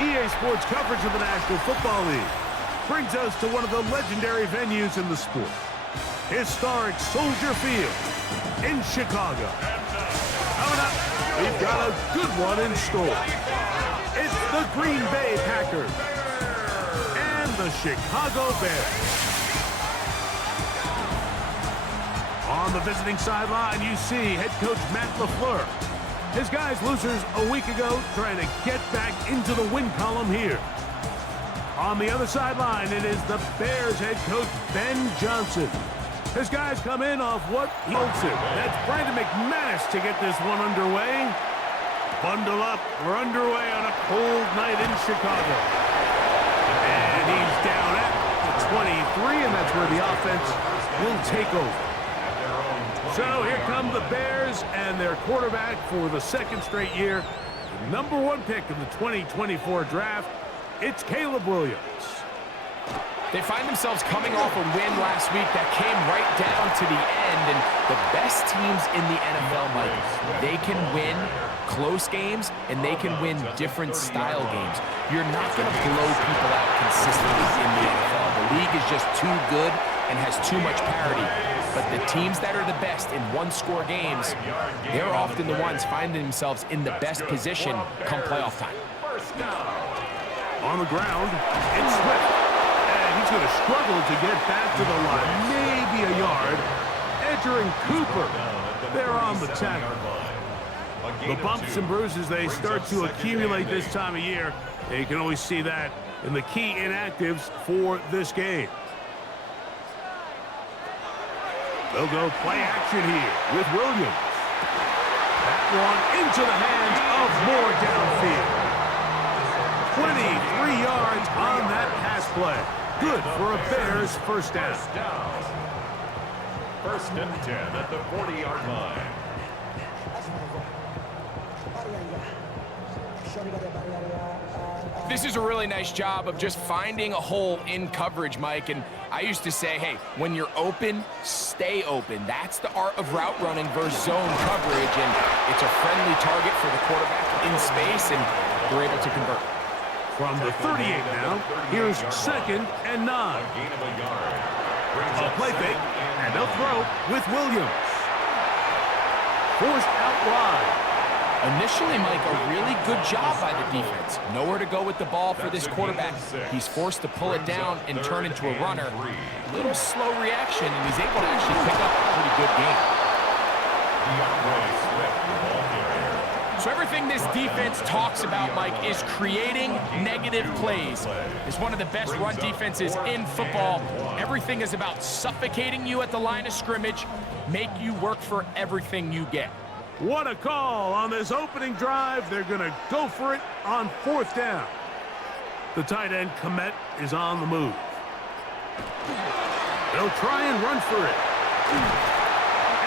EA Sports coverage of the National Football League brings us to one of the legendary venues in the sport. Historic Soldier Field in Chicago. Coming up, we've got a good one in store. It's the Green Bay Packers and the Chicago Bears. On the visiting sideline, you see head coach Matt LaFleur. His guys losers a week ago trying to get back into the win column here. On the other sideline, it is the Bears head coach Ben Johnson. His guys come in off what he hopes it. That's Brandon McManus to get this one underway. Bundle up, we're underway on a cold night in Chicago. And he's down at the 23, and that's where the offense will take over. So here come the Bears and their quarterback for the second straight year. The #1 pick in the 2024 draft, it's Caleb Williams. They find themselves coming off a win last week that came right down to the end, and the best teams in the NFL, Mike, they can win close games, and they can win different style games. You're not going to blow people out consistently in the NFL. The league is just too good and has too much parity. But the teams that are the best in one-score games, they're often the ones finding themselves in the best position come playoff time. On the ground, it's Swift. And he's going to struggle to get back to the line. Maybe a yard. Edger and Cooper, they're on the tackle. The bumps and bruises, they start to accumulate this time of year. You can always see that in the key inactives for this game. They'll go play action here with Williams. That one into the hands of Moore downfield. 23 yards on that pass play. Good for a Bears first down. First and 10 at the 40-yard line. This is a really nice job of just finding a hole in coverage, Mike. And I used to say, hey, when you're open, stay open. That's the art of route running versus zone coverage. And it's a friendly target for the quarterback in space, and they're able to convert. From the 38 now, here's 2nd and 9. A play fake, and they'll throw with Williams. Forced out wide. Initially, Mike, a really good job by the defense. Nowhere to go with the ball for this quarterback. He's forced to pull it down and turn into a runner. A little slow reaction, and he's able to actually pick up a pretty good game. So everything this defense talks about, Mike, is creating negative plays. It's one of the best run defenses in football. Everything is about suffocating you at the line of scrimmage, make you work for everything you get. What a call on this opening drive. They're going to go for it on 4th down. The tight end, Komet, is on the move. They'll try and run for it.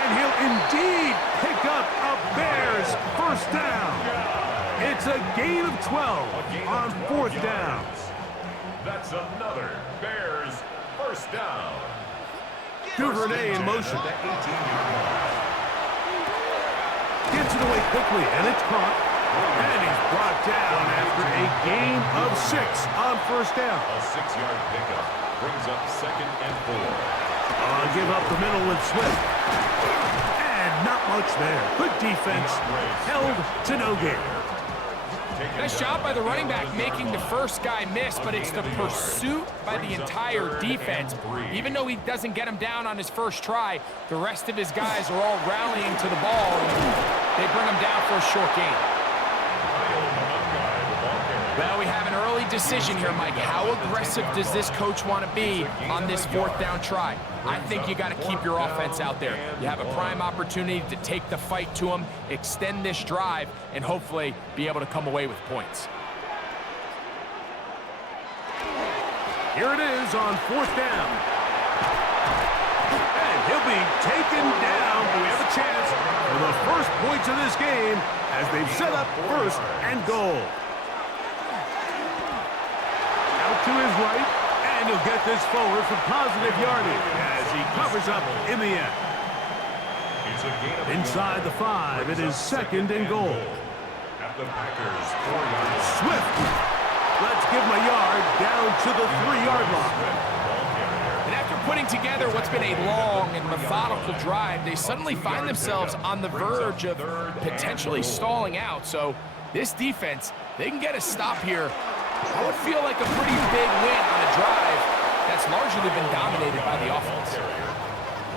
And he'll indeed pick up a Bears first down. It's a gain of 12 on 4th down. That's another Bears first down. Duvernay in motion. Gets it away quickly, and it's caught. And he's brought down after a gain of 6 on 1st down. A 6-yard pickup brings up 2nd and 4. Give up the middle with Swift. And not much there. Good defense. Held to no gain. Nice job by the running back making the first guy miss, but it's the pursuit by the entire defense. Even though he doesn't get him down on his first try, the rest of his guys are all rallying to the ball. They bring him down for a short gain. Well, we have an early decision here, Mike. How aggressive does this coach want to be on this 4th down try? I think you got to keep your offense out there. You have a prime opportunity to take the fight to him, extend this drive, and hopefully be able to come away with points. Here it is on 4th down. And he'll be taken down. We have a chance for the first points of this game as they've set up 1st and goal. Out to his right, and he'll get this forward for positive yardage as he covers up in the end. Inside the 5, it is 2nd and goal. At the Packers 4-yard line. Swift give him a yard down to the 3-yard line. And after putting together what's been a long and methodical drive, they suddenly find themselves on the verge of potentially stalling out. So this defense, they can get a stop here. I would feel like a pretty big win on a drive that's largely been dominated by the offense.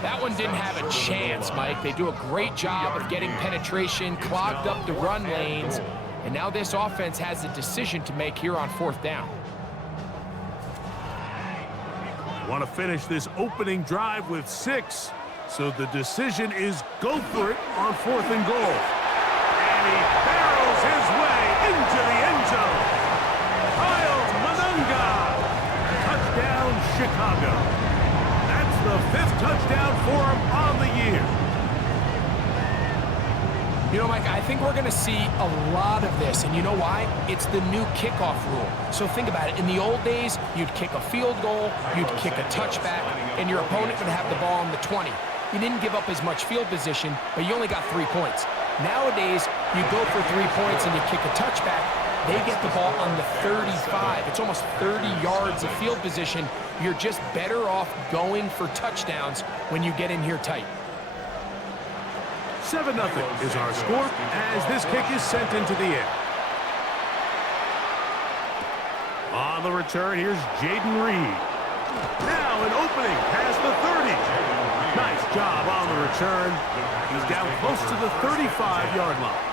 That one didn't have a chance, Mike. They do a great job of getting penetration, clogged up the run lanes, and now this offense has a decision to make here on 4th down. Want to finish this opening drive with 6, so the decision is go for it on 4th and goal. And he barrels his way into the end zone. Kyle Manunga, touchdown Chicago. That's the 5th touchdown for him on the year. You know, Mike, I think we're going to see a lot of this, and you know why? It's the new kickoff rule. So think about it. In the old days, you'd kick a field goal, you'd kick a touchback, and your opponent would have the ball on the 20. You didn't give up as much field position, but you only got 3 points. Nowadays, you go for 3 points and you kick a touchback, they get the ball on the 35. It's almost 30 yards of field position. You're just better off going for touchdowns when you get in here tight. 7-0 is our score as this kick is sent into the air. On the return, here's Jaden Reed. Now an opening past the 30. Nice job on the return. He's down close to the 35-yard line.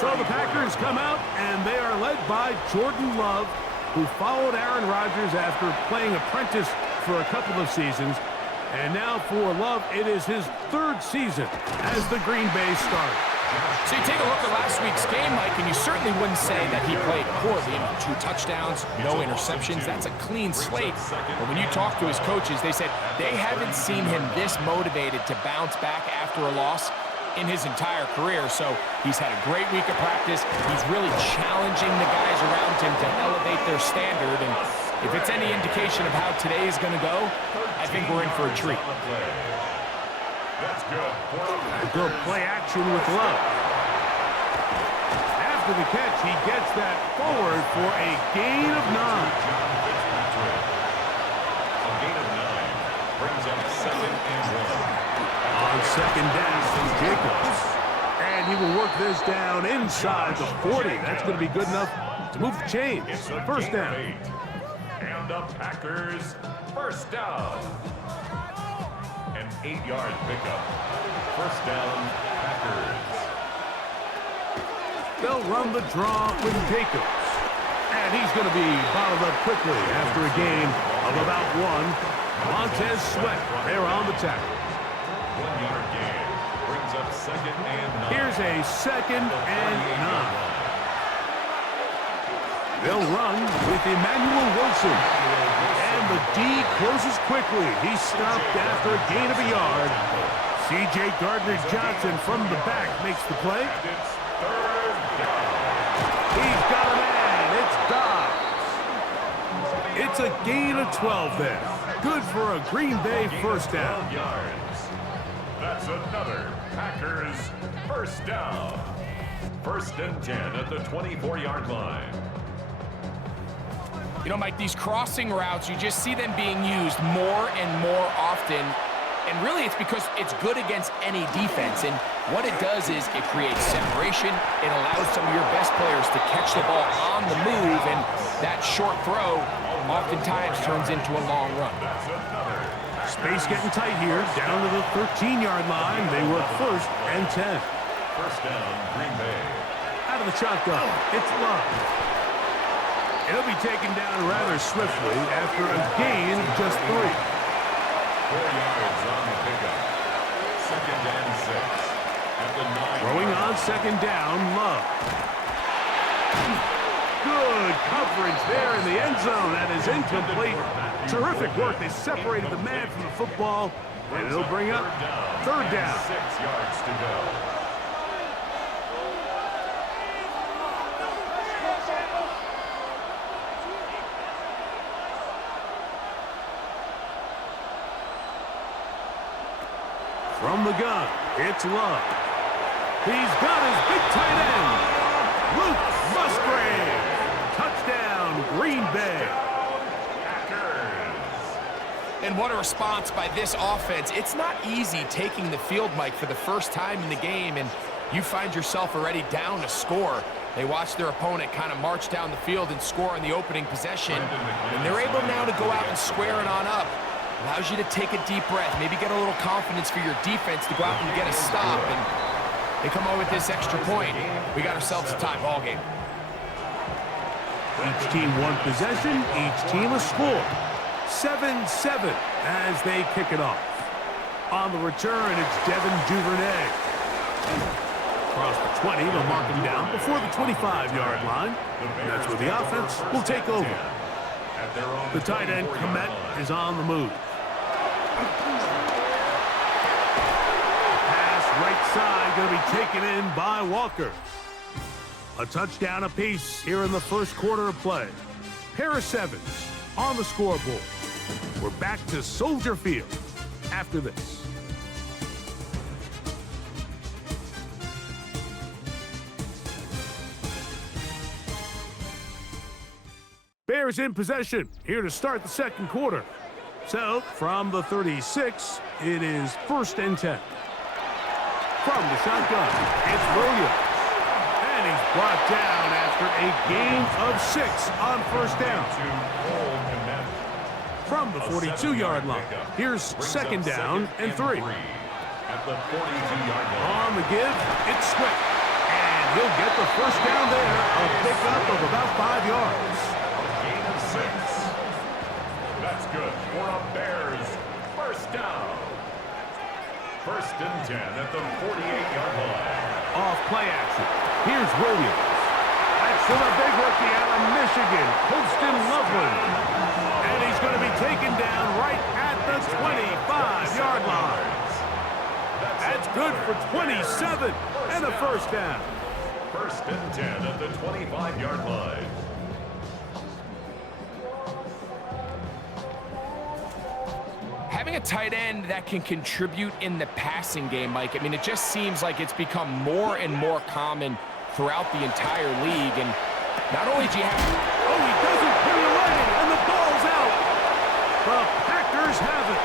So the Packers come out, and they are led by Jordan Love, who followed Aaron Rodgers after playing apprentice for a couple of seasons. And now for Love, it is his 3rd season as the Green Bay starter. So you take a look at last week's game, Mike, and you certainly wouldn't say that he played poorly. 2 touchdowns, no interceptions. That's a clean slate. But when you talk to his coaches, they said they haven't seen him this motivated to bounce back after a loss in his entire career. So he's had a great week of practice. He's really challenging the guys around him to elevate their standard. And if it's any indication of how today is going to go, I think we're in for a treat. That's good. A good play action with Love. After the catch, he gets that forward for a gain of 9. A gain of 9 brings up 2nd and 1. On 2nd down, Jacobs. And he will work this down inside the 40. That's going to be good enough to move the chains. 1st down. And the Packers 1st down. An 8-yard pickup. 1st down, Packers. They'll run the draw with Jacobs. And he's going to be bottled up quickly after a gain of about 1. Montez Sweat there on the tackle. 1-yard gain brings up 2nd and 9. Here's a 2nd and 9. They'll run with Emmanuel Wilson. And the D closes quickly. He's stopped after a gain of a yard. C.J. Gardner-Johnson from the back makes the play. And it's 3rd down. He's got a man. It's Dobbs. It's a gain of 12 there. Good for a Green Bay 1st down. 12 yards. That's another Packers 1st down. 1st and 10 at the 24-yard line. You know, Mike, these crossing routes, you just see them being used more and more often. And really, it's because it's good against any defense. And what it does is it creates separation. It allows some of your best players to catch the ball on the move. And that short throw oftentimes turns into a long run. Space getting tight here. Down to the 13-yard line. They work 1st and 10. 1st down, Green Bay. Out of the shotgun. It's Love. He'll be taken down rather swiftly after a gain of just 3. 4 yards on the pickup. 2nd and 6. At the 9. Throwing on 2nd down, Love. Good coverage there in the end zone. That is incomplete. Terrific work. They separated the man from the football, and it'll bring up 3rd down. 6 yards to go. From the gun, it's Love. He's got his big tight end, Luke Musgrave. Touchdown, And what a response by this offense. It's not easy taking the field, Mike, for the first time in the game, and you find yourself already down to score. They watch their opponent kind of march down the field and score on the opening possession, and they're able now to go out and square it on up. Allows you to take a deep breath, maybe get a little confidence for your defense to go out and get a stop, and they come out with this extra point. We got ourselves a tie ball game. Each team one possession, each team a score. 7-7 as they kick it off. On the return, it's Devin Duvernay. Across the 20, they'll mark him down before the 25-yard line. And that's where the offense will take over. The tight end, Komet, is on the move. Pass right side, going to be taken in by Walker. A touchdown apiece here in the first quarter of play. Pair of sevens on the scoreboard. We're back to Soldier Field after this. Bears in possession here to start the second quarter. So, from the 36, it is 1st and 10. From the shotgun, it's Williams. And he's brought down after a gain of 6 on 1st down. From the 42-yard line, here's 2nd down and 3. At the 42-yard line. On the give, it's Swift. And he'll get the 1st down there, a pickup of about 5 yards. Gain of 6. That's good for a Bears 1st down. 1st and 10 at the 48-yard line. Off play action. Here's Williams. That's to the big rookie out of Michigan, Colston Loveland. And he's going to be taken down right at the 25-yard line. That's good for 27 and a 1st down. 1st and 10 at the 25-yard line. Having a tight end that can contribute in the passing game, Mike, I mean, it just seems like it's become more and more common throughout the entire league. And not only do you have... Oh, he doesn't put it away, and the ball's out. The Packers have it.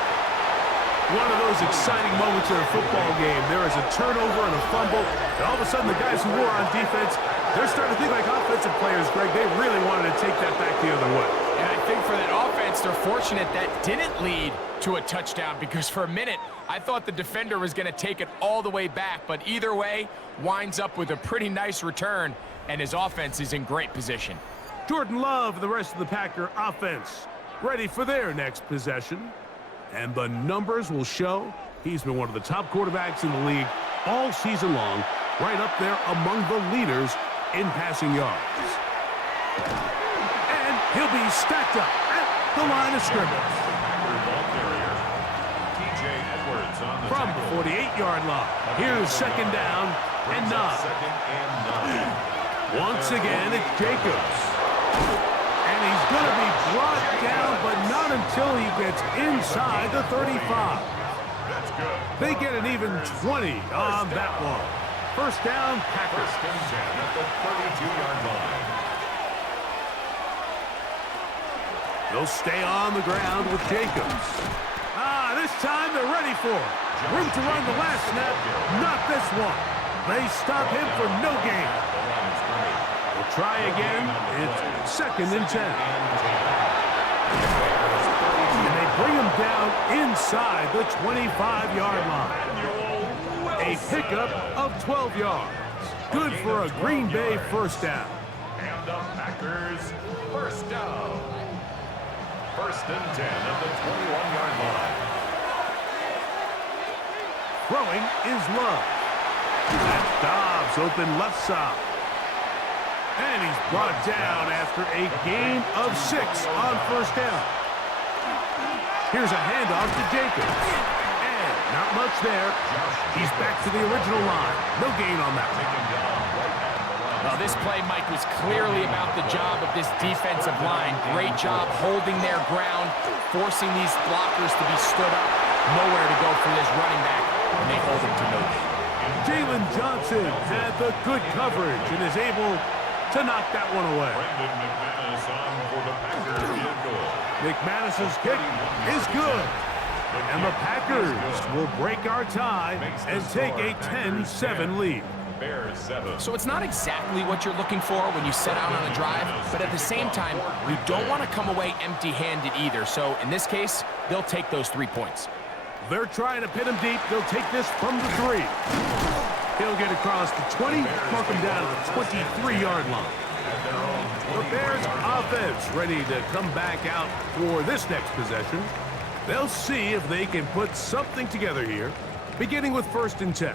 One of those exciting moments in a football game. There is a turnover and a fumble, and all of a sudden the guys who were on defense, they're starting to think like offensive players, Greg. They really wanted to take that back the other way. And I think for that offense, they're fortunate that didn't lead to a touchdown, because for a minute, I thought the defender was going to take it all the way back. But either way, winds up with a pretty nice return, and his offense is in great position. Jordan Love and the rest of the Packer offense ready for their next possession. And the numbers will show he's been one of the top quarterbacks in the league all season long, right up there among the leaders in passing yards. And he'll be stacked up at the line of scrimmage. From the 48-yard line, here's 2nd down and 9. Once again, it's Jacobs. And he's going to be brought down, but not until he gets inside the 35. They get an even 20 on that one. 1st down, Packers. 1st and 10 at the 32-yard line. They'll stay on the ground with Jacobs. This time they're ready for it. Room to run the last snap, not this one. They stop him for no gain. We'll try again. It's 2nd and 10. And they bring him down inside the 25-yard line. A pickup of 12 yards. Good for a Green Bay 1st down. And the Packers 1st down. 1st and 10 at the 21-yard line. Throwing is Love. That's Dobbs open left side. And he's brought down after a gain of 6 on 1st down. Here's a handoff to Jacobs. And not much there. He's back to the original line. No gain on that one. Well, this play, Mike, was clearly about the job of this defensive line. Great job holding their ground, forcing these blockers to be stood up. Nowhere to go for this running back, and they hold him to no gain. Jalen Johnson had the good coverage and is able to knock that one away. Brandon McManus on for the Packers field goal. McManus's kick is good. And the Packers will break our tie and take a 10-7 lead. So it's not exactly what you're looking for when you set out on a drive, but at the same time, you don't want to come away empty-handed either. So in this case, they'll take those 3 points. They're trying to pin him deep. They'll take this from the 3. He'll get across the 20, mark him down at the 23-yard line. The Bears offense ready to come back out for this next possession. They'll see if they can put something together here, beginning with 1st and 10.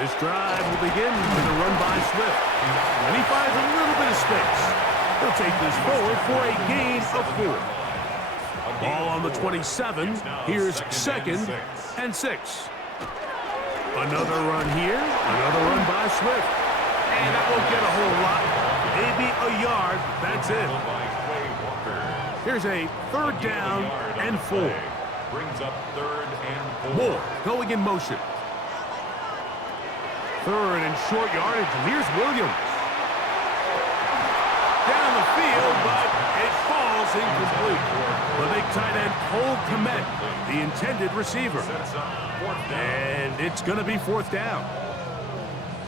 This drive will begin with a run by Swift. And he finds a little bit of space. He'll take this forward for a gain of 4. Ball on the 27. Here's 2nd and 6. Another run here. Another run by Swift. And that won't get a whole lot. Maybe a yard. That's it. Here's a 3rd down and 4. Brings up 3rd and 4. Moore going in motion. 3rd and short yardage. And here's Williams. Down the field, but it falls incomplete. The big tight end, Cole Kmet, the intended receiver. And it's going to be 4th down.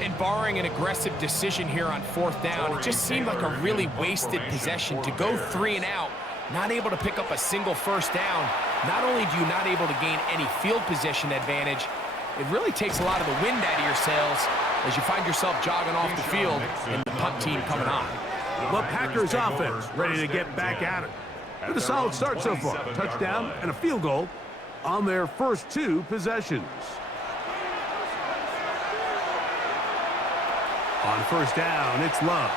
And barring an aggressive decision here on 4th down, it just seemed like a really wasted possession to go 3 and out, not able to pick up a single 1st down. Not only do you not able to gain any field position advantage, it really takes a lot of the wind out of your sails as you find yourself jogging off the field and the punt team coming on. The Packers offense ready to get back at it. With a solid start so far. Touchdown and a field goal on their first 2 possessions. On 1st down, it's Love.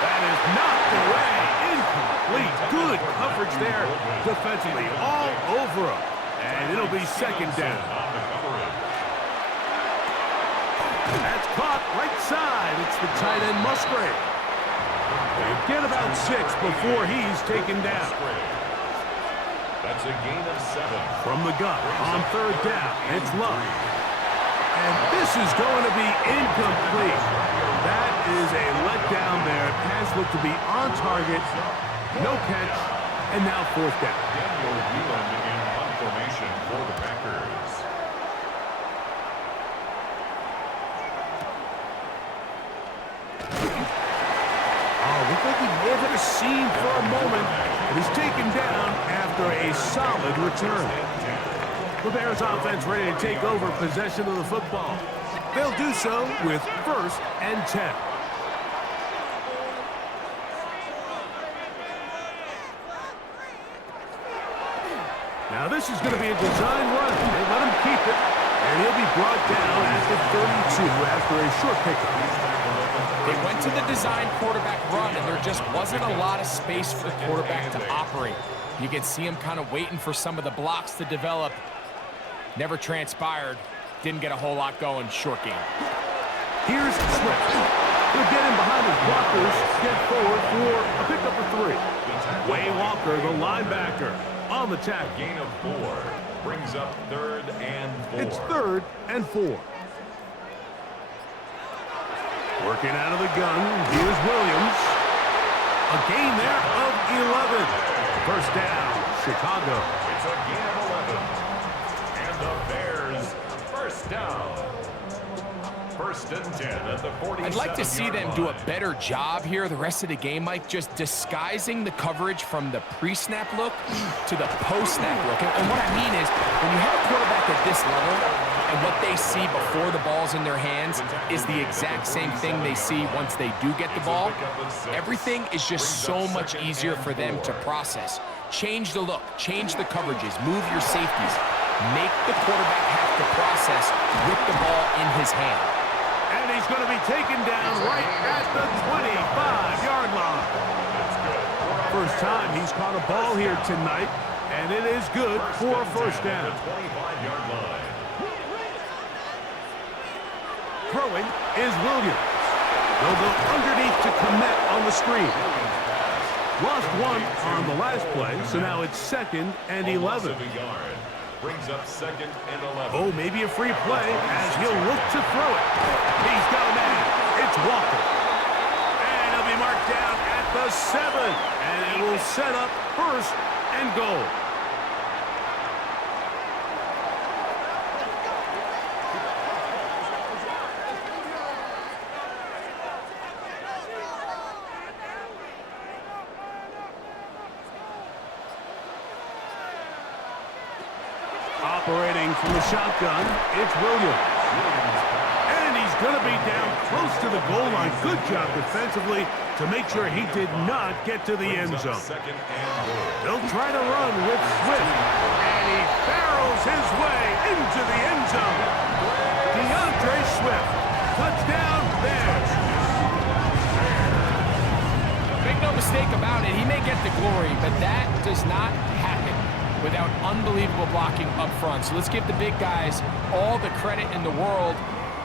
That is knocked away. Incomplete. Good coverage there defensively. All over him. And it'll be 2nd down. That's caught right side. It's the tight end Musgrave. They get about 6 before he's taken down. That's a gain of 7. From the gun on 3rd down, it's Love. And this is going to be incomplete. That is a letdown there. Pass looked to be on target. No catch. And now 4th down. Daniel Whelan in punt formation for the Packers. Looked like he may have hit a seam for a moment, but he's taken down after a solid return. The Bears offense ready to take over possession of the football. They'll do so with 1st and 10. Now this is going to be a design run. They let him keep it, and he'll be brought down at the 32 after a short pickup. They went to the design quarterback run, and there just wasn't a lot of space for the quarterback to operate. You can see him kind of waiting for some of the blocks to develop. Never transpired. Didn't get a whole lot going. Short game. Here's Swift. He'll get in behind his blockers, get forward for a pickup of 3. Way Walker, the linebacker, on the tackle. Gain of 4 brings up 3rd and 4. It's 3rd and 4. Working out of the gun, here's Williams. A gain there of 11. 1st down, Chicago. It's a gain of 11. And the Bears, 1st down. 1st and 10 at the 47. I'd like to see them do a better job here the rest of the game, Mike, just disguising the coverage from the pre-snap look to the post-snap look. And what I mean is, when you have a quarterback at this level, and what they see before the ball's in their hands is the exact same thing they see once they do get the ball, everything is just so much easier for them to process. Change the look, change the coverages, move your safeties. Make the quarterback have to process with the ball in his hand. And he's going to be taken down right at the 25-yard line. First time he's caught a ball here tonight, and it is good for a 1st down. 25-yard line. Throwing is Williams. They'll go underneath to Kmet on the screen. Lost 1 on the last play, so now it's 2nd and 11. Brings up 2nd and 11. Oh, maybe a free play as he'll look to throw it. He's got a man. It's Walker. And he'll be marked down at the 7. And it will set up 1st and goal. Operating from the shotgun, it's Williams. And he's going to be down close to the goal line. Good job defensively to make sure he did not get to the end zone. They'll try to run with Swift. And he barrels his way into the end zone. DeAndre Swift. Touchdown Bears. Make no mistake about it, he may get the glory, but that does not happen without unbelievable blocking up front. So let's give the big guys all the credit in the world.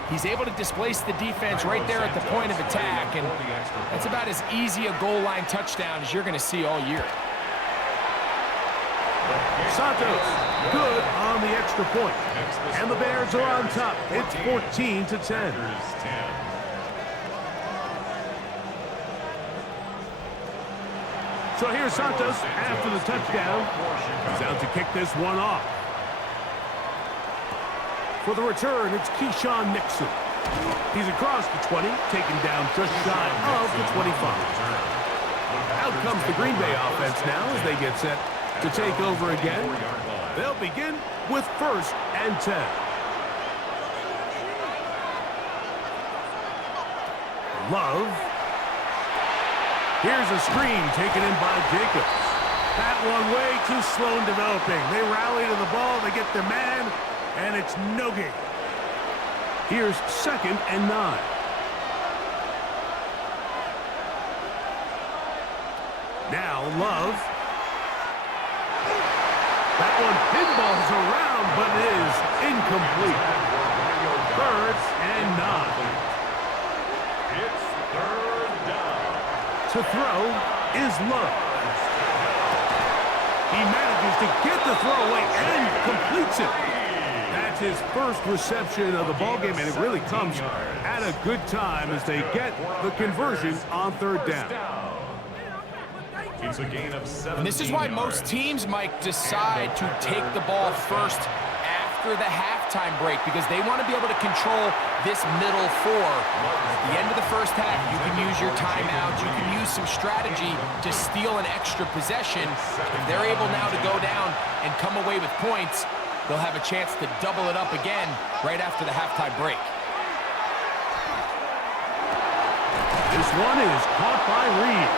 He's able to displace the defense right there at the point of attack, and that's about as easy a goal line touchdown as you're going to see all year. Santos, good on the extra point. And the Bears are on top. It's 14-10. So here's Santos after the touchdown. He's out to kick this one off. For the return, it's Keyshawn Nixon. He's across the 20, taken down just shy of the 25. Out comes the Green Bay offense now as they get set to take over again. They'll begin with 1st and 10. Love. Here's a screen taken in by Jacobs. That one way too slow in developing. They rally to the ball, they get their man, and it's no gain. Here's 2nd and 9. Now Love. That one pinballs around, but it is incomplete. 3rd and 9. It's 3rd down. To throw is Love. He manages to get the throw away and completes it. That's his first reception of the ballgame, and it really comes at a good time as they get the conversion on 3rd down. It's a gain of 17 And this is why yards. most teams, Mike, decide to take the ball first after the halftime break because they want to be able to control this middle 4. At the end of the first half, you can use your timeouts, you can use some strategy to steal an extra possession. If they're able now to go down and come away with points, they'll have a chance to double it up again right after the halftime break. This one is caught by Reed.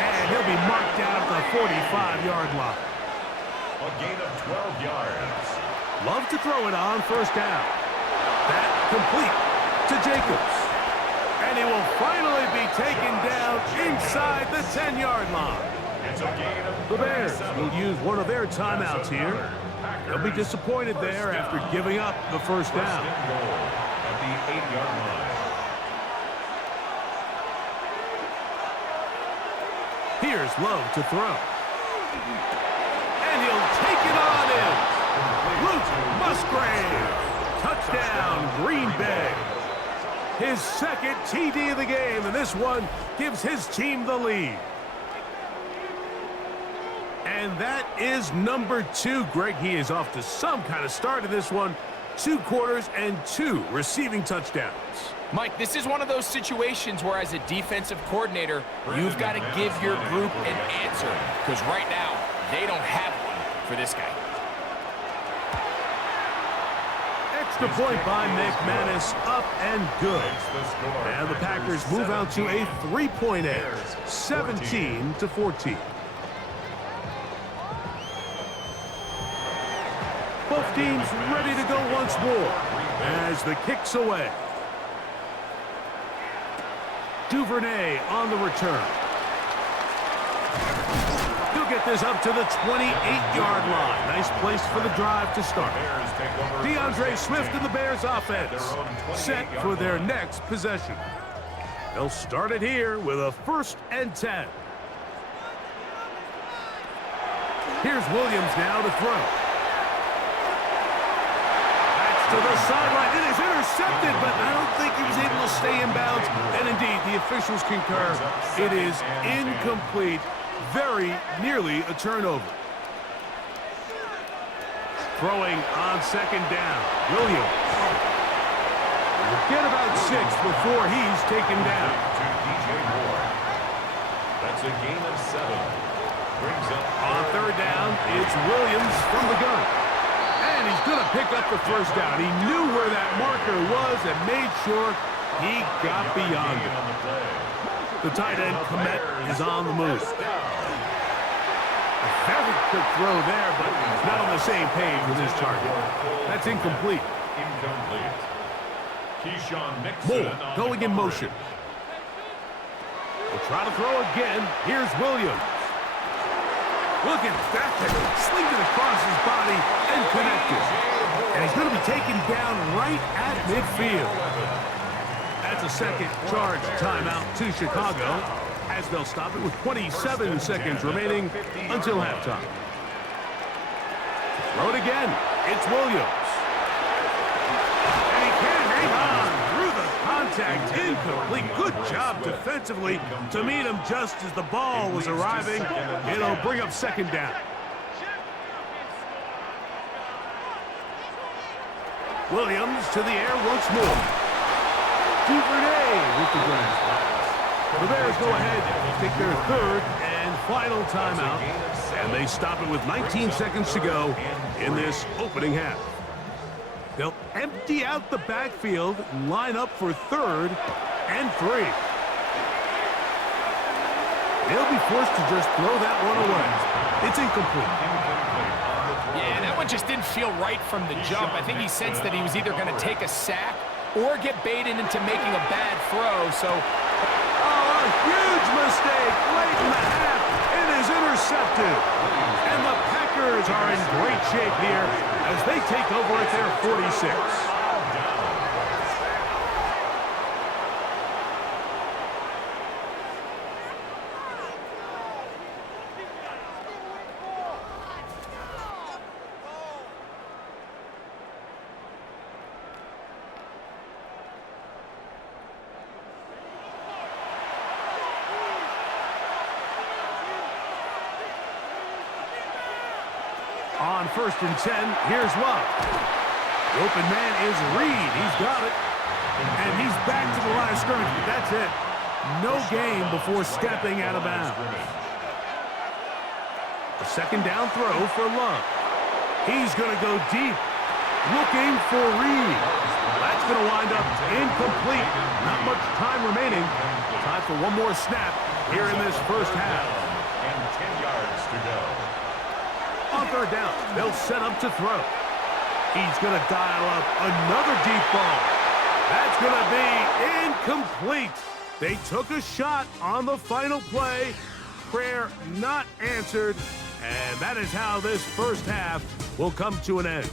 And he'll be marked down at the 45-yard line. A gain of 12 yards. Love to throw it on 1st down. That complete to Jacobs. And he will finally be taken down inside the 10-yard line. It's a gain of The Bears 37. will use one of their timeouts here. They'll be disappointed there after giving up the 1st down. First and goal at the 8-yard line. Here's Love to throw. And he'll take it on in. Luke Musgrave. Touchdown, Green Bay. His 2nd TD of the game, and this one gives his team the lead. And that is number 2. Greg, he is off to some kind of start in this one. 2 quarters and 2 receiving touchdowns. Mike, this is one of those situations where as a defensive coordinator, you've got to give your group an answer because right now, they don't have one for this guy. Extra point by McManus, up and good. And the Packers move out to a 3-point edge, 17-14. Both teams ready to go once more as the kick's away. Duvernay on the return. He'll get this up to the 28-yard line. Nice place for the drive to start. DeAndre Swift and the Bears offense set for their next possession. They'll start it here with a 1st and 10. Here's Williams now to throw. to the sideline. It is intercepted, but I don't think he was able to stay in bounds. And indeed, the officials concur. It is incomplete. Very nearly a turnover. Throwing on second down. Williams. Get about 6 before he's taken down. That's a gain of 7. Brings up on third down, it's Williams from the gun. And he's going to pick up the first down. He knew where that marker was and made sure he got beyond it. The tight end, Komet, is on the move. A very quick throw there, but he's not on the same page with his target. That's incomplete. Moore going in motion. We'll try to throw again. Here's Williams. Look at that. Slinged it across his body and connected. And he's going to be taken down right at midfield. That's a second charge timeout to Chicago, as they'll stop it with 27 seconds remaining until halftime. Throw it again. It's Williams. And he can hang on through the contact. Incomplete. Good job defensively to meet him just as the ball was arriving. It'll bring up second down. Williams to the air once more. Duvernay with the grand pass. The Bears go ahead and take their third and final timeout, and they stop it with 19 seconds to go in this opening half. They'll empty out the backfield and line up for third and 3. They'll be forced to just throw that one away. It's incomplete. Yeah, that one just didn't feel right from the jump. I think he sensed that he was either going to take a sack or get baited into making a bad throw, so... Oh, a huge mistake late in the half. It is intercepted. And the Packers are in great shape here as they take over at their 46. On 1st and 10, here's Love. The open man is Reed. He's got it. And he's back to the line of scrimmage. But that's it. No gain before stepping out of bounds. A second down throw for Love. He's going to go deep. Looking for Reed. That's going to wind up incomplete. Not much time remaining. Time for one more snap here in this first half. And 10 yards to go. On third down, they'll set up to throw. He's going to dial up another deep ball. That's going to be incomplete. They took a shot on the final play. Prayer not answered. And that is how this first half will come to an end.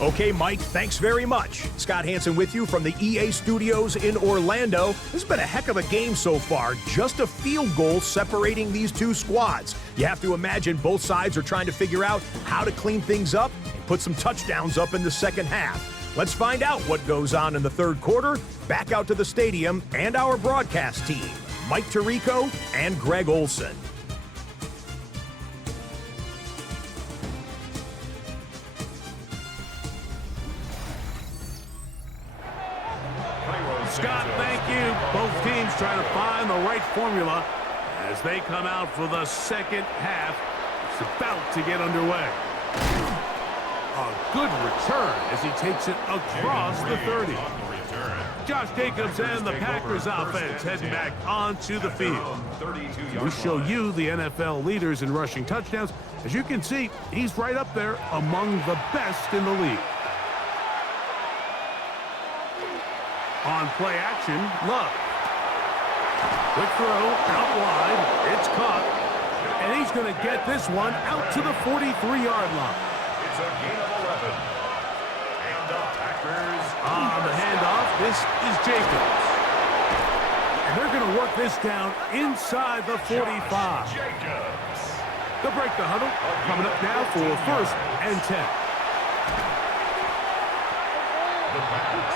Okay, Mike, thanks very much. Scott Hansen with you from the EA Studios in Orlando. This has been a heck of a game so far. Just a field goal separating these two squads. You have to imagine both sides are trying to figure out how to clean things up and put some touchdowns up in the second half. Let's find out what goes on in the third quarter. Back out to the stadium and our broadcast team, Mike Tirico and Greg Olson. Scott, thank you. Both teams trying to find the right formula as they come out for the second half. It's about to get underway. A good return as he takes it across the 30. Josh Jacobs and the Packers offense heading back onto the field. We show you the NFL leaders in rushing touchdowns. As you can see, he's right up there among the best in the league. On play action, Love. Quick throw, out wide, it's caught. And he's going to get this one out to the 43-yard line. It's a gain of 11. And the Packers... On the handoff, this is Jacobs. And they're going to work this down inside the 45. Jacobs. They'll break the huddle. Coming up now for 1st and 10. The pass.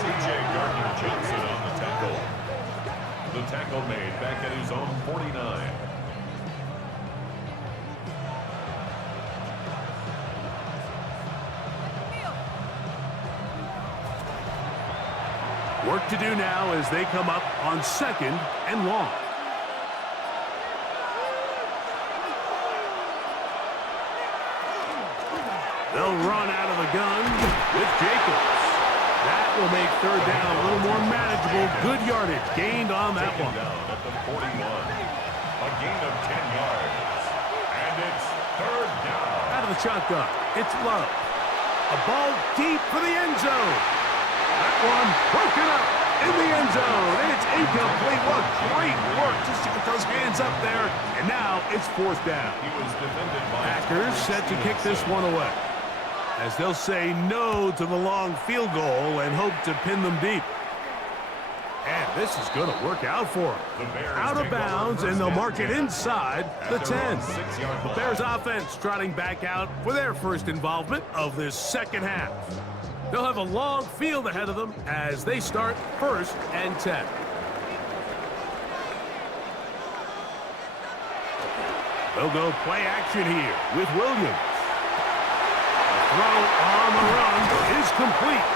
C.J. Gardner-Johnson on the tackle. The tackle made back at his own 49. Work to do now as they come up on 2nd and long. They'll run out of the gun with Jacobs. That will make 3rd down a little more manageable. Good yardage gained on that one. Down at the 41. A gain of 10 yards. And it's 3rd down. Out of the shotgun, it's Love. A ball deep for the end zone. That one broken up in the end zone. And it's incomplete. What great work just to get those hands up there. And now it's 4th down. He was defended by Packers set to kick this one away, as they'll say no to the long field goal and hope to pin them deep. And this is going to work out for them. Out of bounds, and they'll mark it inside the 10. The Bears offense trotting back out for their first involvement of this second half. They'll have a long field ahead of them as they start 1st and 10. They'll go play action here with Williams. Throw on the run is complete.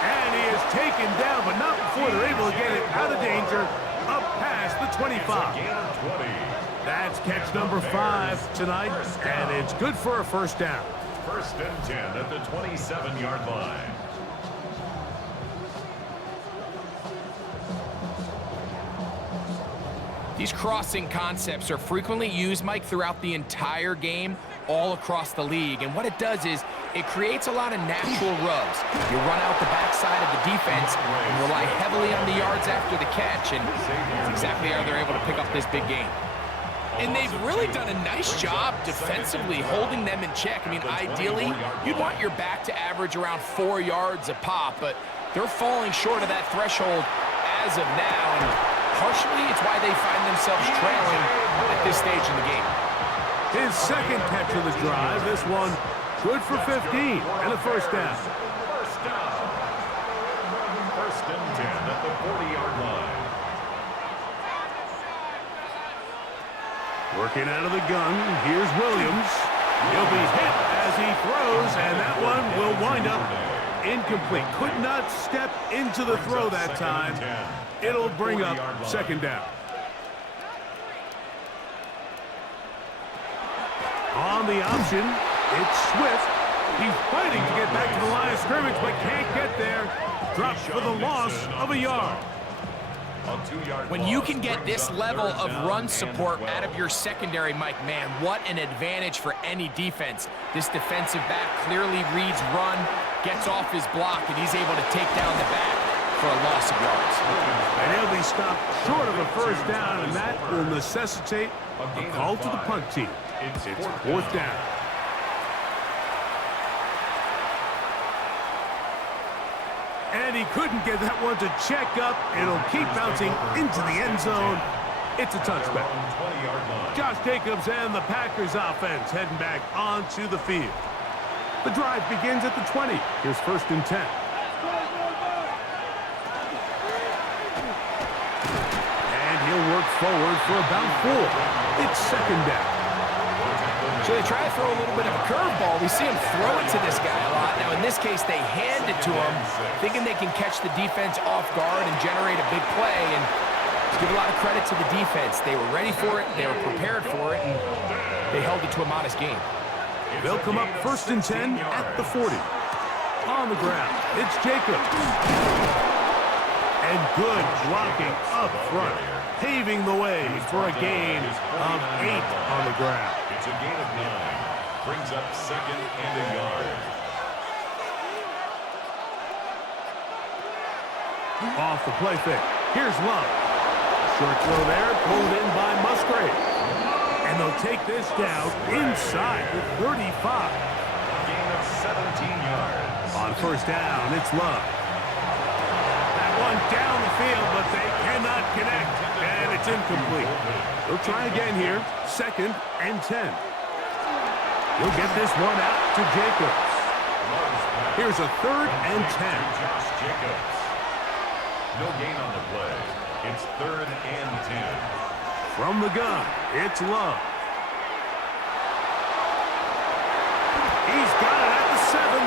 And he is taken down, but not before they're able to get it out of danger up past the 25. That's catch number 5 tonight, and it's good for a 1st down. 1st and 10 at the 27-yard line. These crossing concepts are frequently used, Mike, throughout the entire game, all across the league. And what it does is it creates a lot of natural rubs. You run out the backside of the defense and rely heavily on the yards after the catch, and that's exactly how they're able to pick up this big game. And they've really done a nice job defensively holding them in check. I mean, ideally, you'd want your back to average around 4 yards a pop, but they're falling short of that threshold as of now, and partially it's why they find themselves trailing at this stage in the game. His 2nd catch of the drive, this one good for 15 and a 1st down. 1st and 10 at the 40-yard line. Working out of the gun, here's Williams. He'll be hit as he throws, and that one will wind up incomplete. Could not step into the throw that time. It'll bring up 2nd down. On the option, it's Swift. He's fighting to get back to the line of scrimmage, but can't get there. Drops for the loss of a yard. When you can get this level of run support out of your secondary, Mike, man, what an advantage for any defense. This defensive back clearly reads run, gets off his block, and he's able to take down the back for a loss of yards. And he'll be stopped short of a 1st down, and that will necessitate a call to the punt team. It's 4th down. And he couldn't get that one to check up. It'll keep bouncing into the end zone. It's a touchback. Josh Jacobs and the Packers offense heading back onto the field. The drive begins at the 20. Here's 1st and 10. And he'll work forward for about 4. It's 2nd down. So they try to throw a little bit of a curveball. We see him throw it to this guy a lot. Now, in this case, they hand it to him, thinking they can catch the defense off guard and generate a big play. And give a lot of credit to the defense. They were ready for it, they were prepared for it, and they held it to a modest game. They'll come up 1st and 10 at the 40. On the ground, it's Jacobs. And good blocking up front, paving the way for a gain of 8 on the ground. It's a gain of 9. Brings up 2nd and a yard. Off the play fake. Here's Love. Short throw there, pulled in by Musgrave. And they'll take this down inside the 35. Gain of 17 yards. On 1st down, it's Love. That one down the field, but they cannot connect. And it's incomplete. They'll try again here. 2nd and 10. He'll get this one out to Jacobs. Here's a 3rd and 10. Josh Jacobs. No gain on the play. It's 3rd and 10. From the gun, it's Love. He's got it at the 7.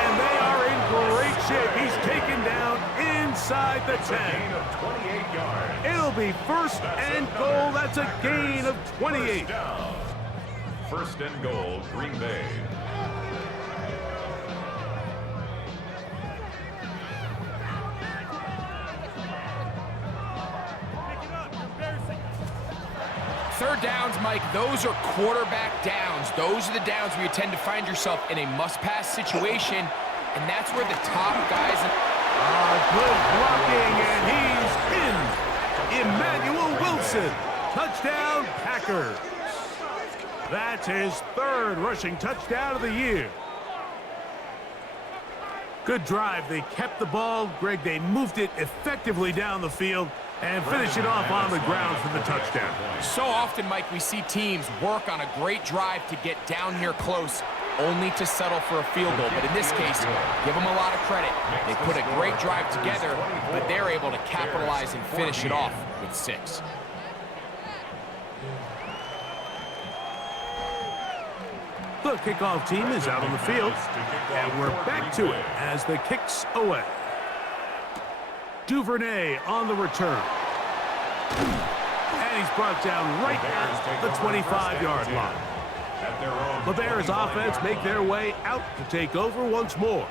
And they are in great shape. He's taken down inside the 10. Gain of 28 yards. It'll be 1st and goal. That's a gain of 28. First down. 1st and goal, Green Bay. Third downs, Mike, those are quarterback downs. Those are the downs where you tend to find yourself in a must-pass situation, and that's where the top guys... Good blocking, and he's in. Emmanuel Wilson. Touchdown, Packers. That's his 3rd rushing touchdown of the year. Good drive. They kept the ball. Greg, they moved it effectively down the field and finish it off on the ground for the touchdown. So often, Mike, we see teams work on a great drive to get down here close, only to settle for a field goal. But in this case, give them a lot of credit. They put a great drive together, but they're able to capitalize and finish it off with 6. The kickoff team is out on the field, and we're back to it as the kick's away. Duvernay on the return. And he's brought down right at the 25-yard line. The Bears offense make their way out to take over once more.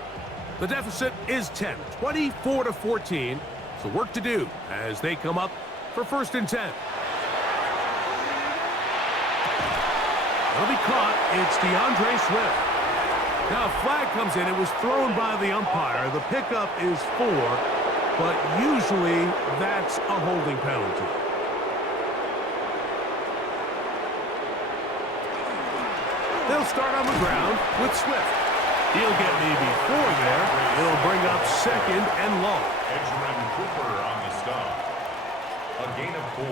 The deficit is 10, 24-14. So work to do as they come up for 1st and 10. It'll be caught. It's DeAndre Swift. Now a flag comes in. It was thrown by the umpire. The pickup is 4, but usually that's a holding penalty. They'll start on the ground with Swift. He'll get maybe 4 there. It'll bring up 2nd and long. Edgerrin Cooper on the stop. A gain of 4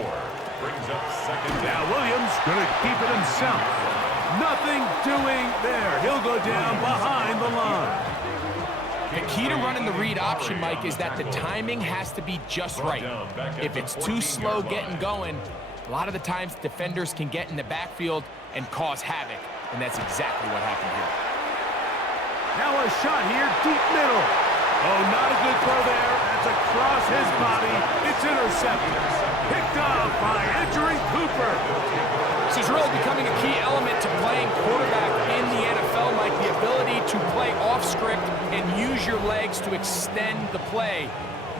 brings up 2nd. Now Williams going to keep it himself. Nothing doing there. He'll go down behind the line. The key to running the read option, Mike, is that the timing has to be just right. If it's too slow getting going, a lot of the times defenders can get in the backfield and cause havoc, and that's exactly what happened here. Now a shot here, deep middle. Oh, not a good throw there. That's across his body. It's intercepted. Picked up by Edgerrin Cooper. This is really becoming a key element to playing quarterback in the NFL, Mike, the ability to play off script and use your legs to extend the play.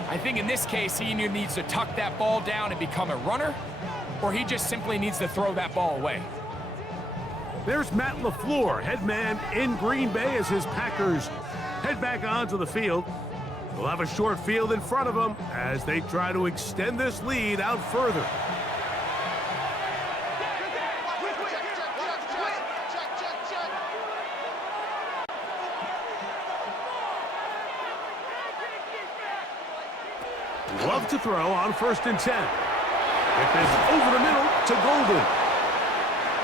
I think in this case, he either needs to tuck that ball down and become a runner, or he just simply needs to throw that ball away. There's Matt LaFleur, head man in Green Bay as his Packers head back onto the field. They'll have a short field in front of them as they try to extend this lead out further. Love to throw on 1st and 10. Get this over the middle to Golden.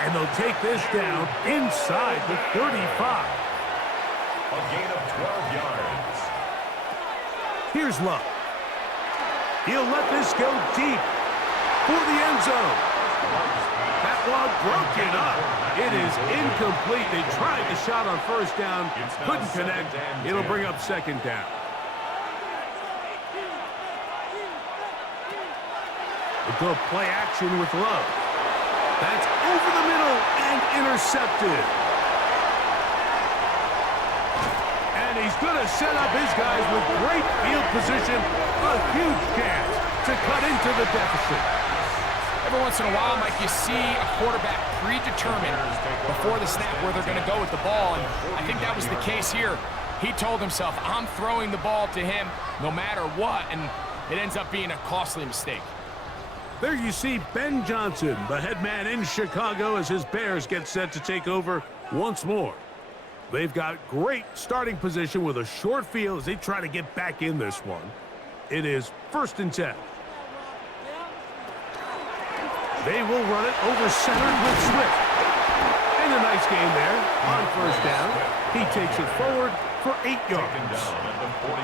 And they'll take this down inside the 35. A gain of 12 yards. Here's Love. He'll let this go deep for the end zone. That one broken up. It is incomplete. They tried the shot on 1st down, couldn't connect. It'll bring up 2nd down. We'll go play action with Love. That's over the middle and intercepted. And he's going to set up his guys with great field position. A huge chance to cut into the deficit. Every once in a while, Mike, you see a quarterback predetermined before the snap where they're going to go with the ball, and I think that was the case here. He told himself, I'm throwing the ball to him no matter what, and it ends up being a costly mistake. There you see Ben Johnson, the head man in Chicago, as his Bears get set to take over once more. They've got great starting position with a short field as they try to get back in this one. It is 1st and 10. They will run it over center with Swift. And a nice game there on 1st down. He takes it forward for 8 yards. Taken down at the 41.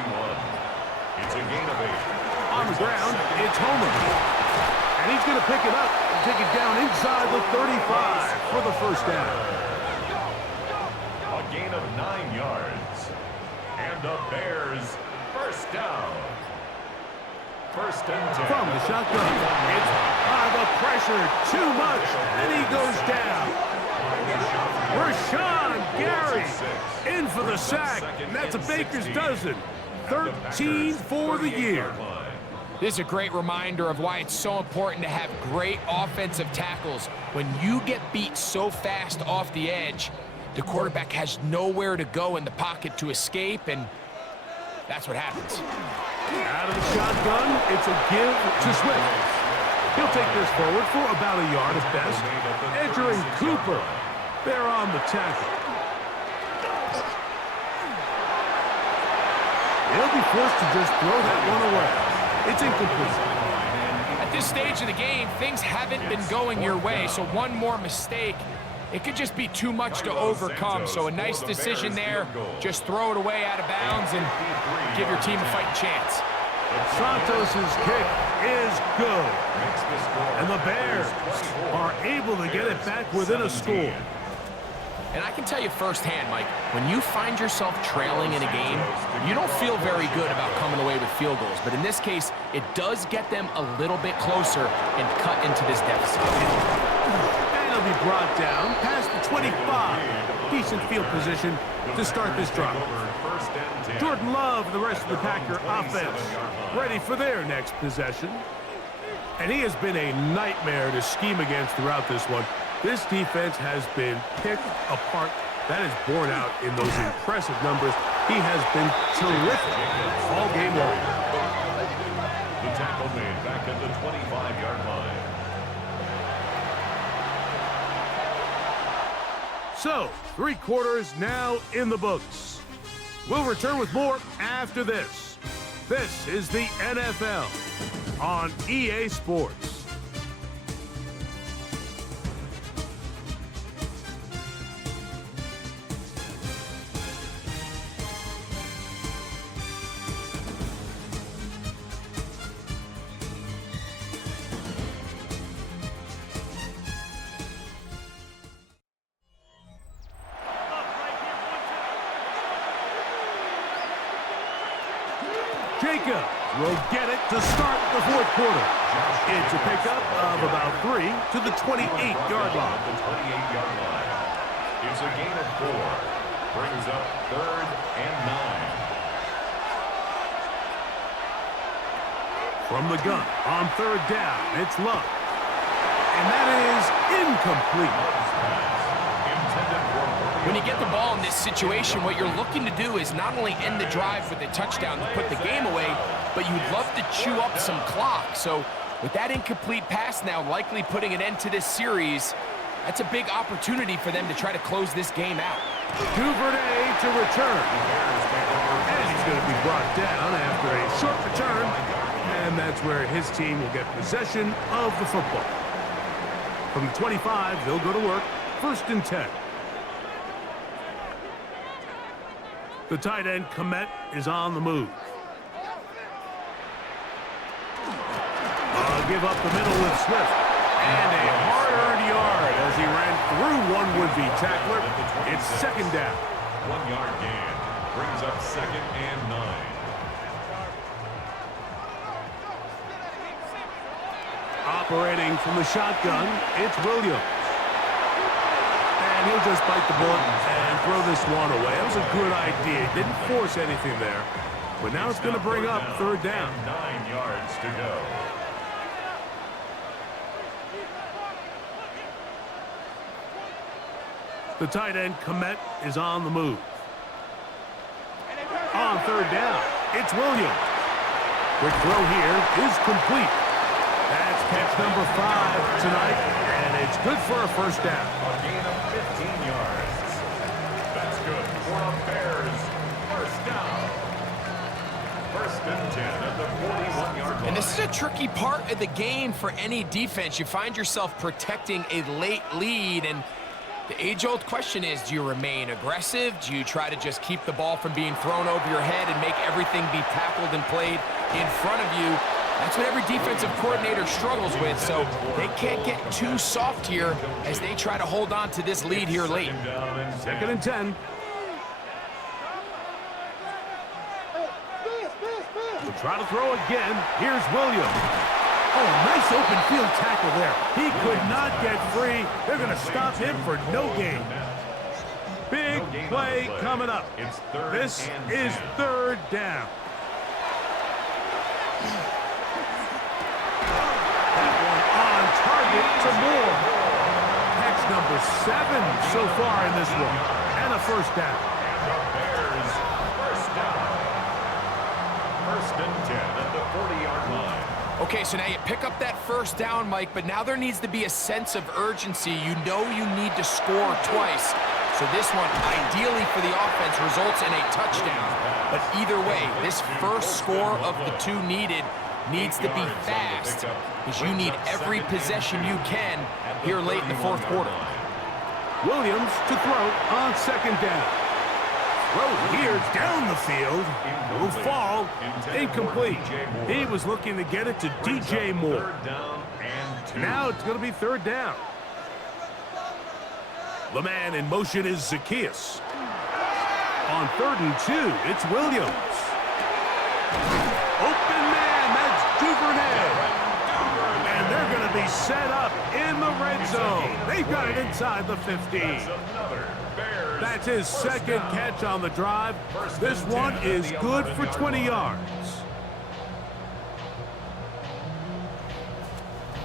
It's a gain of 8. On the ground, it's Homer. And he's going to pick it up and take it down inside the 35 for the first down. A gain of 9 yards. And the Bears first down. First and 10. From the shotgun, it's the pressure, too much, and he goes down. Rashawn Gary in for the sack, and that's a baker's dozen. 13 for the year. This is a great reminder of why it's so important to have great offensive tackles. When you get beat so fast off the edge, the quarterback has nowhere to go in the pocket to escape, and that's what happens. Out of the shotgun, it's a give to Swift. He'll take this forward for about a yard at best. Edger and Cooper, they're on the tackle. He'll be forced to just throw that one away. It's incomplete. At this stage of the game, things haven't been going your way, so one more mistake, it could just be too much to overcome. So a nice decision there. Just throw it away out of bounds and give your team a fighting chance. Santos' kick is good. And the Bears are able to get it back within a score. And I can tell you firsthand, Mike, when you find yourself trailing in a game, you don't feel very good about coming away with field goals. But in this case, it does get them a little bit closer and cut into this deficit. And he'll be brought down past the 25. Decent field position to start this drive. Jordan Love and the rest of the Packer offense ready for their next possession. And he has been a nightmare to scheme against throughout this one. This defense has been picked apart. That is borne out in those impressive numbers. He has been terrific all game long. The tackle made back at the 25-yard line. So, 3 quarters now in the books. We'll return with more after this. This is the NFL on EA Sports. Jacob will get it to start the 4th quarter. It's a pickup of about 3 to the 28-yard line. The 28-yard line. It's a gain of 4. Brings up 3rd and 9. From the gun on 3rd down, it's Love. And that is incomplete. When you get the ball in this situation, what you're looking to do is not only end the drive with a touchdown to put the game away, but you'd love to chew up some clock. So with that incomplete pass now likely putting an end to this series, that's a big opportunity for them to try to close this game out. Duvernay to return. And he's going to be brought down after a short return. And that's where his team will get possession of the football. From the 25, they'll go to work. 1st and 10. The tight end, Komet, is on the move. Give up the middle with Swift. And a hard-earned yard as he ran through one would-be tackler. It's 2nd down. 1-yard gain. Brings up 2nd and 9. Operating from the shotgun, it's Williams. And he'll just bite the bullet and throw this one away. That was a good idea. He didn't force anything there. But now it's going to bring up 3rd down. 9 yards to go. The tight end, Komet, is on the move. On 3rd down, it's Williams. Quick throw here is complete. That's catch number 5 tonight, and it's good for a 1st down. A gain of 15 yards. That's good for the Bears. 1st down. 1st and 10 at the 41-yard line. And this is a tricky part of the game for any defense. You find yourself protecting a late lead, and The age-old question is, do you remain aggressive? Do you try to just keep the ball from being thrown over your head and make everything be tackled and played in front of you? That's what every defensive coordinator struggles with, so they can't get too soft here as they try to hold on to this lead here late. 2nd and 10. We'll try to throw again. Here's Williams. Oh, nice open field tackle there. He could not get free. They're going to stop him for no gain. Big play coming up. This is 3rd down. That one on target to Moore. Catch number 7 so far in this one. And a 1st down. Bears, 1st down. 1st and 10 at the 40-yard line. Okay, so now you pick up that 1st down, Mike, but now there needs to be a sense of urgency. You know you need to score twice. So this one, ideally for the offense, results in a touchdown. But either way, this first score of the 2 needed needs to be fast, because you need every possession you can here late in the 4th quarter. Williams to throw on 2nd down. Throw here down the field. Will fall. Incomplete. He was looking to get it to DJ Moore. Now it's going to be 3rd down. The man in motion is Zacchaeus. On 3rd and 2, it's Williams. Open man, that's Duvernay. And they're going to be set up in the red zone. They've got it inside the 15. That's his 2nd catch on the drive. This one is good for 20 yards.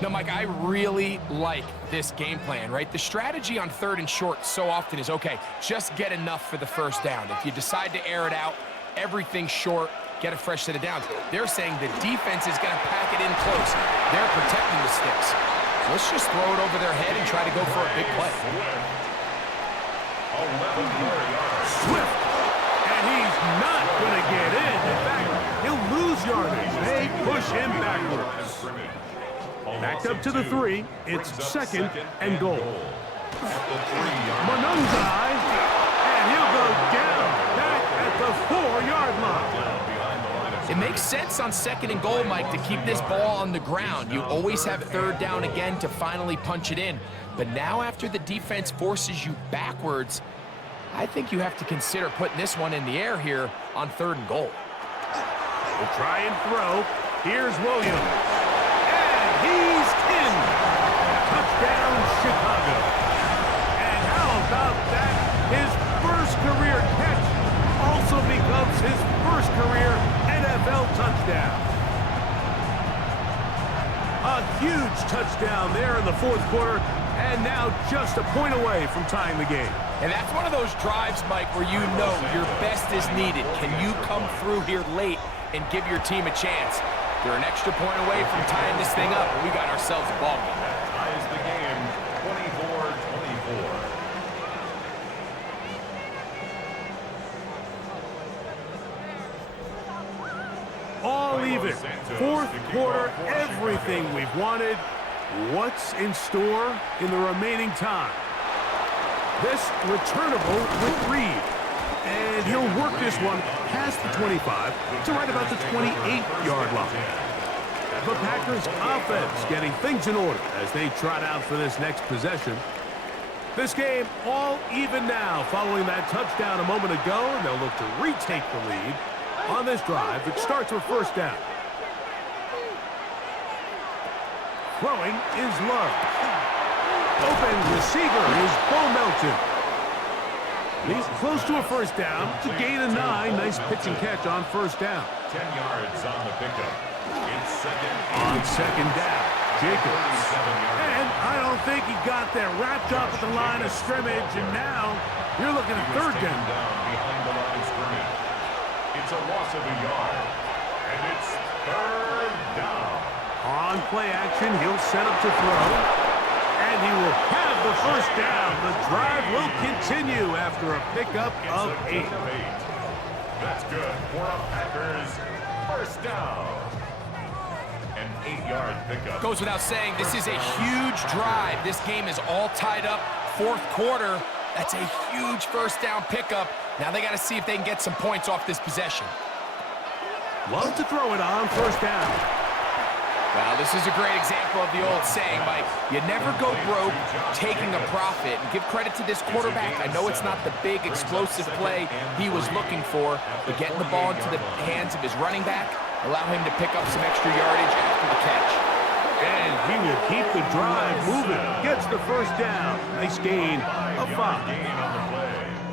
Now, Mike, I really like this game plan, right? The strategy on 3rd and short so often is, okay, just get enough for the 1st down. If you decide to air it out, everything short, get a fresh set of downs. They're saying the defense is going to pack it in close. They're protecting the sticks. So let's just throw it over their head and try to go for a big play. Swift, and he's not going to get in. In fact, he'll lose yardage. They push him backwards. Backed up to the 3. It's 2nd and goal. Mononzai, and he'll go down back at the 4-yard line. It makes sense on 2nd and goal, Mike, to keep this ball on the ground. You always have 3rd down again to finally punch it in. But now after the defense forces you backwards, I think you have to consider putting this one in the air here on 3rd and goal. We'll try and throw. Here's Williams. And he's in. Touchdown, Chicago. And how about that? His first career catch also becomes his first career NFL touchdown. A huge touchdown there in the 4th quarter. And now just a point away from tying the game. And that's one of those drives, Mike, where you know your best is needed. Can you come through here late and give your team a chance? They're an extra point away from tying this thing up, and we got ourselves a ball game. That ties the game, 24-24. All even. 4th quarter, everything we've wanted. What's in store in the remaining time? This returnable with Reed. And he'll work this one past the 25 to right about the 28-yard line. The Packers offense getting things in order as they trot out for this next possession. This game all even now following that touchdown a moment ago, and they'll look to retake the lead on this drive. It starts with 1st down. Throwing is Love. Open receiver is Bo Melton. He's close to a 1st down to gain a 9. Nice pitch and catch on 1st down. 10 yards on the pickup. It's 2nd. On 2nd down, Jacobs. And I don't think he got there. Wrapped up at the line of scrimmage, and now you're looking at 3rd down. Behind the line of scrimmage. It's a loss of a yard. And it's 3rd down. On play action, he'll set up to throw. And he will have the 1st down. The drive will continue after a pickup of 8. That's good for a Packers 1st down. An 8-yard pickup. Goes without saying, this is a huge drive. This game is all tied up fourth quarter. That's a huge first down pickup. Now they got to see if they can get some points off this possession. Love to throw it on first down. Well, this is a great example of the old saying, Mike. You never go broke taking a profit. And give credit to this quarterback. I know it's not the big, explosive play he was looking for, but getting the ball into the hands of his running back, allow him to pick up some extra yardage after the catch. And he will keep the drive moving. Gets the first down. Nice gain of 5.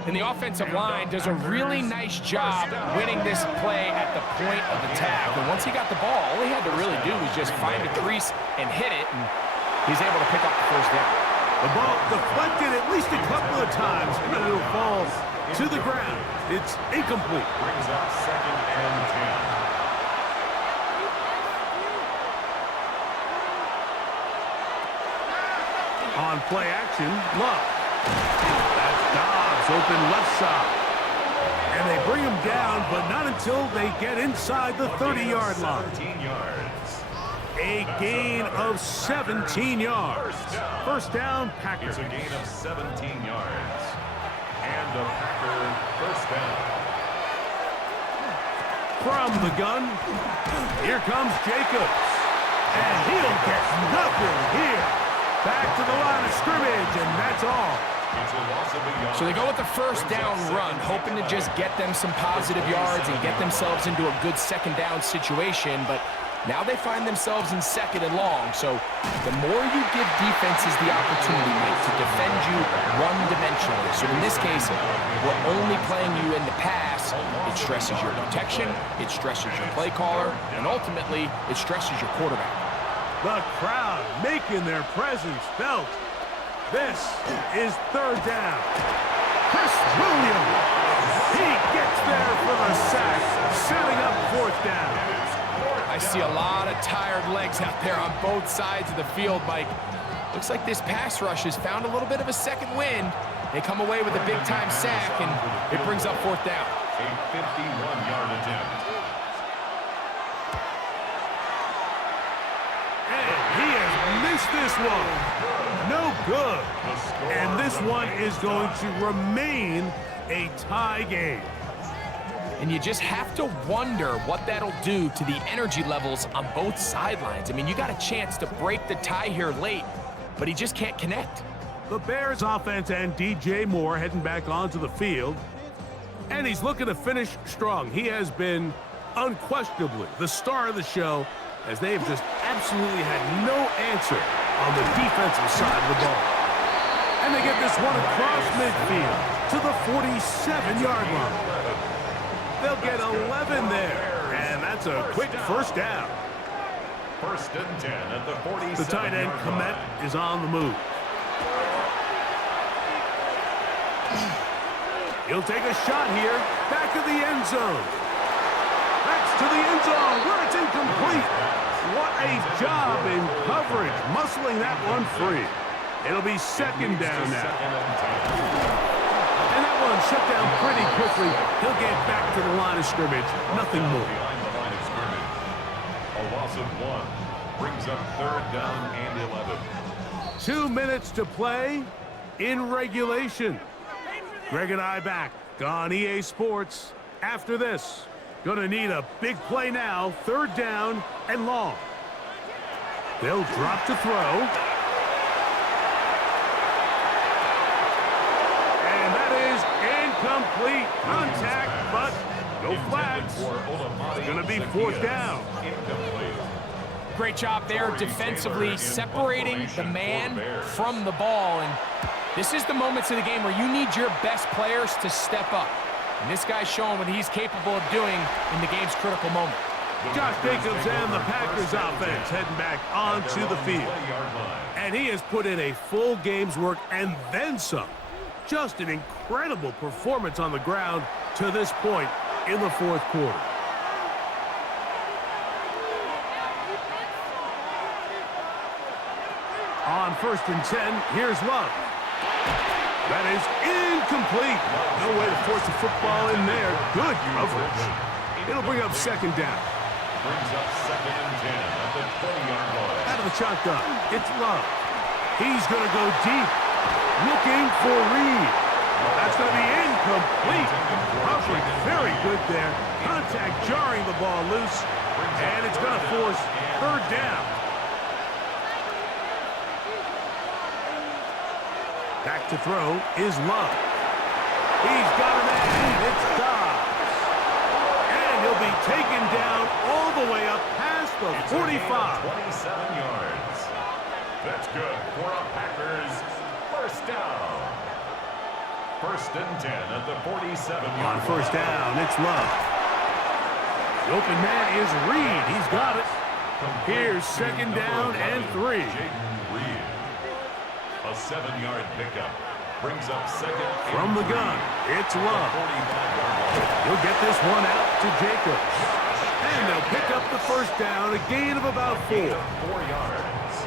And the offensive line does a really nice job winning this play at the point of attack. And once he got the ball, all he had to really do was just find a crease and hit it, and he's able to pick up the first down. The ball deflected at least a couple of times, and then it'll fall to the ground. It's incomplete. Brings up 2nd and 10. On play action, Love. That's Dobbs open left side. And they bring him down, but not until they get inside the 30-yard line. 17 yards. A gain of 17 yards. First down, Packers. It's a gain of 17 yards. And a Packer first down. From the gun, here comes Jacobs. And he'll get nothing here. Back to the line of scrimmage, and that's all. So they go with the first down run, hoping to just get them some positive yards and get themselves into a good second down situation, but now they find themselves in 2nd and long. So the more you give defenses the opportunity, Mike, to defend you one-dimensionally. So in this case, we're only playing you in the pass. It stresses your protection, it stresses your play caller, and ultimately, it stresses your quarterback. The crowd making their presence felt. This is 3rd down. Chris Williams. He gets there for the sack, setting up 4th down. I see a lot of tired legs out there on both sides of the field, Mike. Looks like this pass rush has found a little bit of a second wind. They come away with a big-time sack, and it brings up 4th down. A 51-yard attempt. He has missed this one. No good. And this one is going to remain a tie game. And you just have to wonder what that'll do to the energy levels on both sidelines. I mean, you got a chance to break the tie here late, but he just can't connect. The Bears offense and DJ Moore heading back onto the field. And he's looking to finish strong. He has been unquestionably the star of the show, as they have just absolutely had no answer on the defensive side of the ball. And they get this one across midfield to the 47-yard line. They'll get 11 there, and that's a quick first down. 1st and 10 at the 47-yard line. The tight end, Komet, is on the move. He'll take a shot here, back of the end zone. That's to the end zone, where it's incomplete. What a job in coverage, muscling that one free. It'll be 2nd down now. And that one shut down pretty quickly. He'll get back to the line of scrimmage, nothing more. Behind the line of scrimmage. A loss of 1 brings up 3rd down and 11. 2 minutes to play in regulation. Greg and I back on EA Sports after this. Gonna need a big play now, 3rd down and long. They'll drop to throw. And that is incomplete. Contact, but no flags. It's gonna be 4th down. Great job there defensively, separating the man from the ball. And this is the moments of the game where you need your best players to step up. And this guy's showing what he's capable of doing in the game's critical moment. Josh Jacobs and the Packers offense heading back onto the field. And he has put in a full game's work and then some. Just an incredible performance on the ground to this point in the 4th quarter. On 1st and 10, here's Love. That is incomplete. No way to force the football in there. Good coverage. It'll bring up 2nd down. Brings up 2nd and 10 at the 20-yard line. Out of the shotgun, it's Love. He's going to go deep. Looking for Reed. That's going to be incomplete. Coverage very good there. Contact jarring the ball loose. And it's going to force third down. Back to throw is Love. He's got a man. It's Dobbs. And he'll be taken down all the way up past the 45. 27 yards. That's good for a Packers first down. First and 10 at the 47-yard On first down, it's Love. The open man is Reed. He's got it. Here's second down and 3. A 7-yard pickup brings up second. From the gun, it's Love. He'll get this one out to Jacobs. And they'll pick up the first down, a gain of about 4. 4 yards.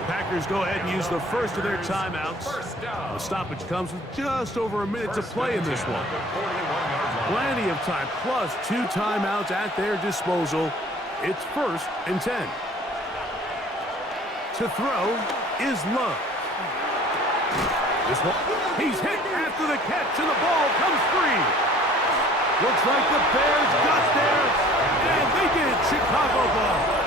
Packers go ahead and use the first of their timeouts. The stoppage comes with just over a minute to play in this one. Plenty of time, plus 2 timeouts at their disposal. It's first and 10. To throw is Love. This one, he's hit after the catch, and the ball comes free. Looks like the Bears got there, and they did. Chicago ball.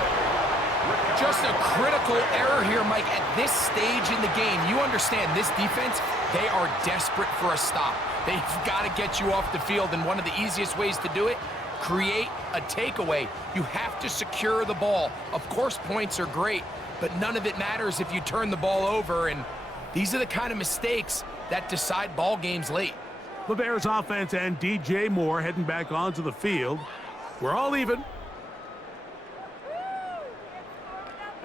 Just a critical error here, Mike. At this stage in the game, you understand this defense, they are desperate for a stop. They've got to get you off the field, and one of the easiest ways to do it, create a takeaway. You have to secure the ball. Of course, points are great, but none of it matters if you turn the ball over, and these are the kind of mistakes that decide ball games late. The Bears offense and DJ Moore heading back onto the field. We're all even.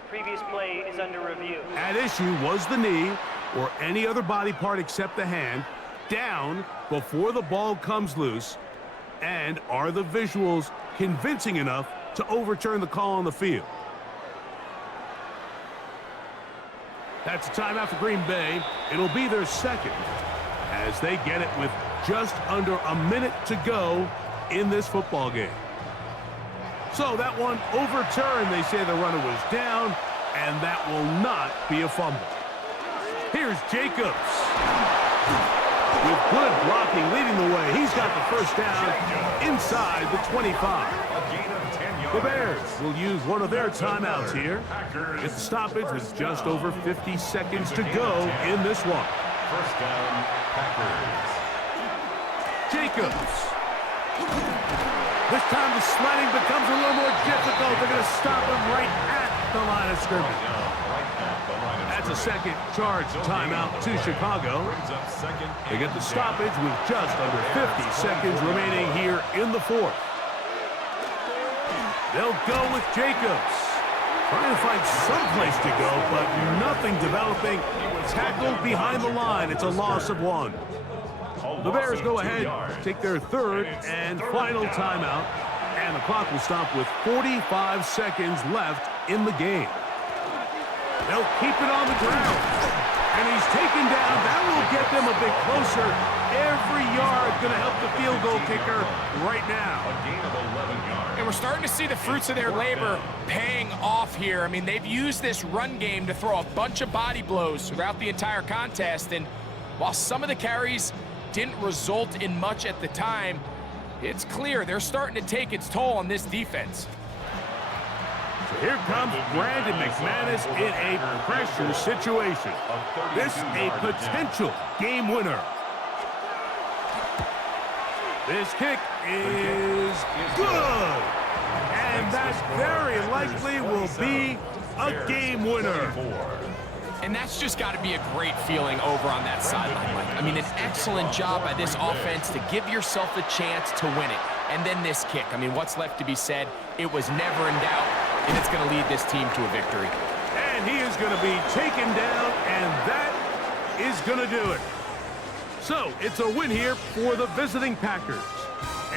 Previous play is under review. At issue was the knee or any other body part except the hand down before the ball comes loose. And are the visuals convincing enough to overturn the call on the field? That's a timeout for Green Bay. It'll be their second as they get it with just under a minute to go in this football game. So that one overturned. They say the runner was down, and that will not be a fumble. Here's Jacobs. With good blocking leading the way, he's got the first down inside the 25. The Bears will use one of their timeouts here. It's a stoppage with just over 50 seconds to go in this one. First down, Packers. Jacobs. This time the sledding becomes a little more difficult. They're going to stop him right at the line of scrimmage. That's a second charge timeout to Chicago. They get the stoppage with just under 50 seconds remaining here in the fourth. They'll go with Jacobs. Trying to find some place to go, but nothing developing. Tackled behind the line. It's a loss of 1. The Bears go ahead, take their third and final timeout, and the clock will stop with 45 seconds left in the game. They'll keep it on the ground, and he's taken down. That will get them a bit closer. Every yard going to help the field goal kicker right now. A gain of 11 yards. And we're starting to see the fruits of their labor paying off here. I mean, they've used this run game to throw a bunch of body blows throughout the entire contest, and while some of the carries didn't result in much at the time, it's clear they're starting to take its toll on this defense. So here comes Brandon McManus in a pressure situation. This a potential game winner. This kick is good. And that very likely will be a game winner. And that's just got to be a great feeling over on that sideline, Mike. I mean, an excellent job by this offense to give yourself a chance to win it. And then this kick. I mean, what's left to be said? It was never in doubt, and it's going to lead this team to a victory. And he is going to be taken down, and that is going to do it. So, it's a win here for the visiting Packers.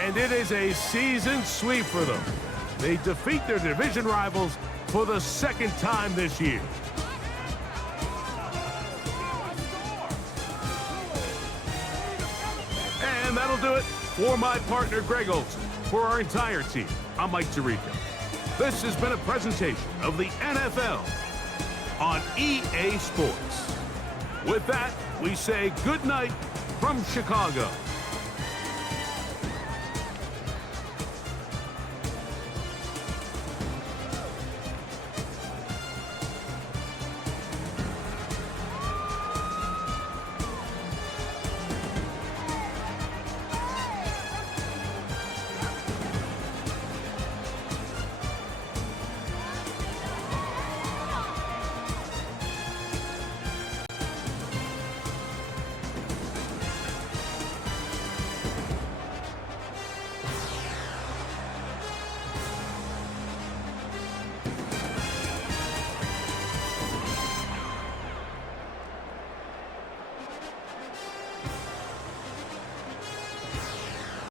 And it is a season sweep for them. They defeat their division rivals for the second time this year. And that'll do it for my partner, Greg Olson. For our entire team, I'm Mike Tirico. This has been a presentation of the NFL on EA Sports. With that, we say good night from Chicago.